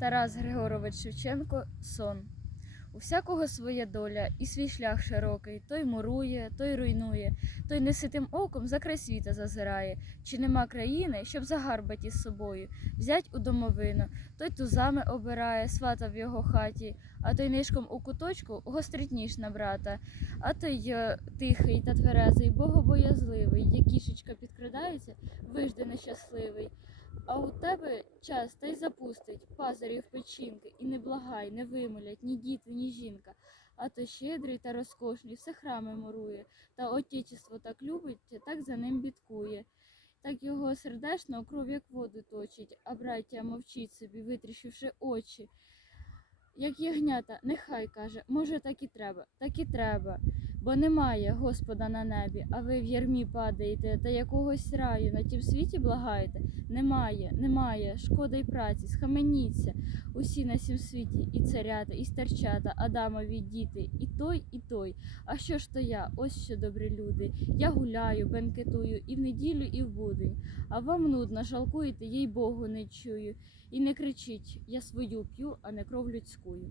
Тарас Григорович Шевченко Сон. У всякого своя доля, і свій шлях широкий, той мурує, той руйнує, той неситим оком за край світа зазирає. Чи нема країни, щоб загарбать із собою, взять у домовину, той тузами обирає, свата в його хаті, а той нишком у куточку гострить ніж на брата, а той е, тихий та тверезий, богобоязливий, як кішечка підкрадається, вижди нещасливий. А у тебе час та й запустить пазарів печінки, і не благай, не вимолять ні діти, ні жінка. А то щедрий та розкошний, все храми мурує, та отечество так любить, так за ним бідкує. Так його сердечно кров як воду точить, а браття мовчить собі, витріщивши очі. Як ягнята, нехай каже, може, так і треба, так і треба. Бо немає Господа на небі, а ви в ярмі падаєте та якогось раю на тім світі благаєте. Немає, немає, шкода й праці, схаменіться усі на сім світі, і царята, і старчата, Адамові діти, і той, і той. А що ж то я? Ось що добрі люди. Я гуляю, бенкетую і в неділю, і в будень. А вам нудно, жалкуєте, їй Богу не чую. І не кричіть, я свою п'ю, а не кров людськую.